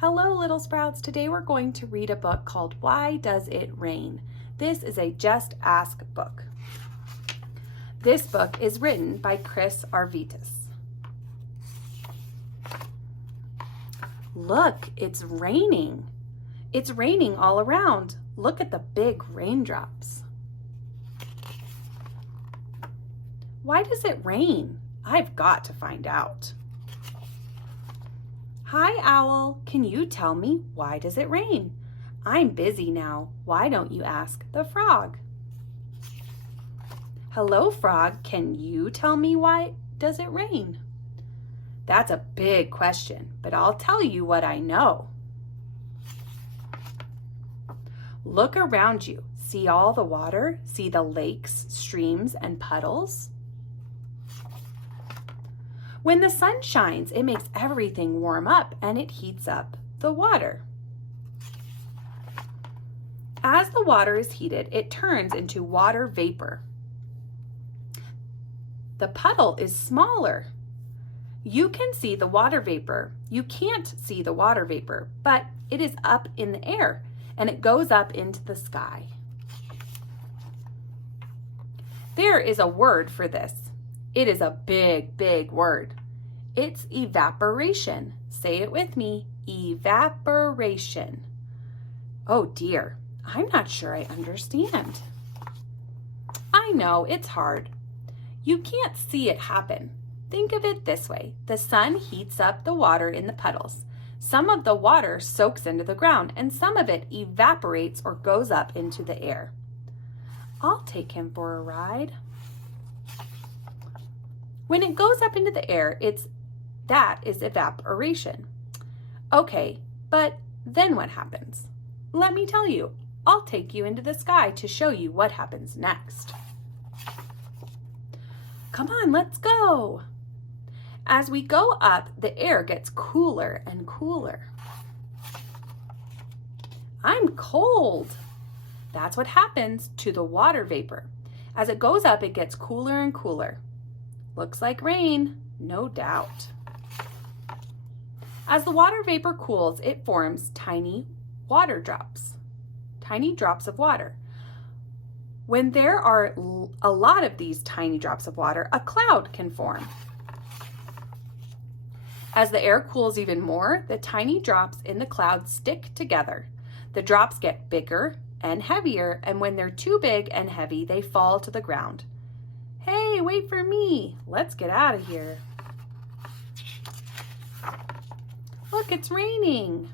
Hello, Little Sprouts. Today we're going to read a book called Why Does It Rain? This is a Just Ask book. This book is written by Arvetis. Look, it's raining. It's raining all around. Look at the big raindrops. Why does it rain? I've got to find out. Hi, Owl. Can you tell me why does it rain? I'm busy now. Why don't you ask the frog? Hello, Frog. Can you tell me why does it rain? That's a big question, but I'll tell you what I know. Look around you. See all the water? See the lakes, streams, and puddles? When the sun shines, it makes everything warm up and it heats up the water. As the water is heated, it turns into water vapor. The puddle is smaller. You can see the water vapor. You can't see the water vapor, but it is up in the air and it goes up into the sky. There is a word for this. It is a big, big word. It's evaporation. Say it with me, evaporation. Oh dear, I'm not sure I understand. I know, it's hard. You can't see it happen. Think of it this way. The sun heats up the water in the puddles. Some of the water soaks into the ground and some of it evaporates or goes up into the air. I'll take him for a ride. When it goes up into the air, that is evaporation. Okay, but then what happens? Let me tell you. I'll take you into the sky to show you what happens next. Come on, let's go. As we go up, the air gets cooler and cooler. I'm cold. That's what happens to the water vapor. As it goes up, it gets cooler and cooler. Looks like rain, no doubt. As the water vapor cools, it forms tiny water drops, tiny drops of water. When there are a lot of these tiny drops of water, a cloud can form. As the air cools even more, the tiny drops in the cloud stick together. The drops get bigger and heavier, and when they're too big and heavy, they fall to the ground. Hey, wait for me. Let's get out of here. Look, it's raining.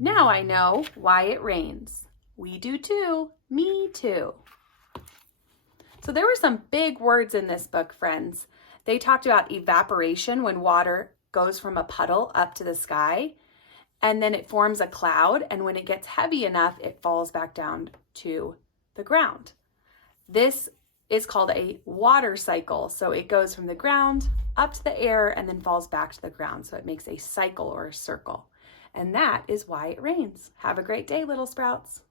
Now I know why it rains. We do too. Me too. So there were some big words in this book, friends. They talked about evaporation, when water goes from a puddle up to the sky, and then it forms a cloud, and when it gets heavy enough, it falls back down to the ground. This is called a water cycle. So it goes from the ground up to the air and then falls back to the ground. So it makes a cycle or a circle. And that is why it rains. Have a great day, Little Sprouts.